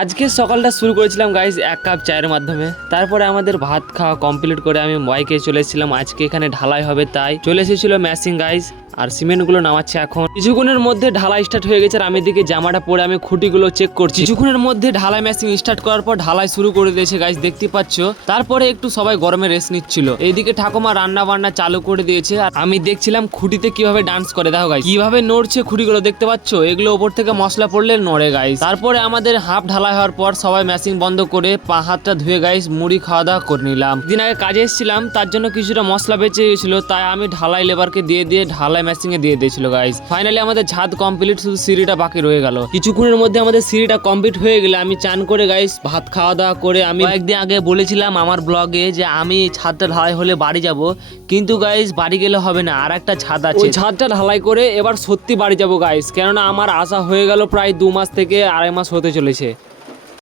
আজকে সকালটা শুরু করেছিলাম গাইজ এক কাপ চায়ের মাধ্যমে। তারপরে আমাদের ভাত খাওয়া কমপ্লিট করে আমি বাইকে চলে এসেছিলাম। আজকে এখানে ঢালাই হবে তাই চলে এসেছিল ম্যাচিং গাইজ, আর সিমেন্টগুলো নামাচ্ছে এখন। কিছুক্ষণের মধ্যে ঢালাই স্টার্ট হয়ে গেছে আর আমি দিকে জামাটা পরে আমি খুঁটিগুলো চেক করছি। কিছুক্ষণের মধ্যে ঢালাই ম্যাচিং স্টার্ট করার পর ঢালাই শুরু করে দিয়েছে গাইজ, দেখতে পাচ্ছ। তারপরে একটু সবাই গরমে রেস্ট নিচ্ছিল। এইদিকে ঠাকুমা রান্না বান্না চালু করে দিয়েছে আর আমি দেখছিলাম খুঁটিতে কিভাবে ডান্স করে। দেখো গাইজ কিভাবে নড়ছে খুঁটিগুলো, দেখতে পাচ্ছ। এগুলো ওপর থেকে মশলা পড়লে নড়ে গাইজ। তারপরে আমাদের হাফ ঢালাই হওয়ার পর সবাই ম্যাচিং বন্ধ করে পা হাতটা ধুয়ে গাইজ মুড়ি খাওয়া দাওয়া করে নিলাম। দিন আগে কাজে এসেছিলাম, তার জন্য কিছুটা মশলা বেঁচে গেছিল, তাই আমি ঢালাই লেবারকে দিয়ে ঢালাই ম্যাচিং এ দিয়ে দিয়েছিল গাইজ। ফাইনালি আমাদের ছাদ কমপ্লিট, শুধু সিঁড়িটা বাকি রয়ে গেল। কিছুক্ষণের মধ্যে আমাদের সিঁড়িটা কমপ্লিট হয়ে গেলে আমি চান করে গাইজ ভাত খাওয়া দাওয়া করে, আমি একদিন আগে বলেছিলাম আমার ব্লগে যে আমি ছাদটা ঢালাই হলে বাড়ি যাব, কিন্তু গাইজ বাড়ি গেলে হবে না, আর একটা ছাদ আছে, ছাদটা ঢালাই করে এবার সত্যি বাড়ি যাব গাইজ। কেননা আমার আশা হয়ে গেল প্রায় 2 মাস থেকে 2.5 মাস হতে চলেছে।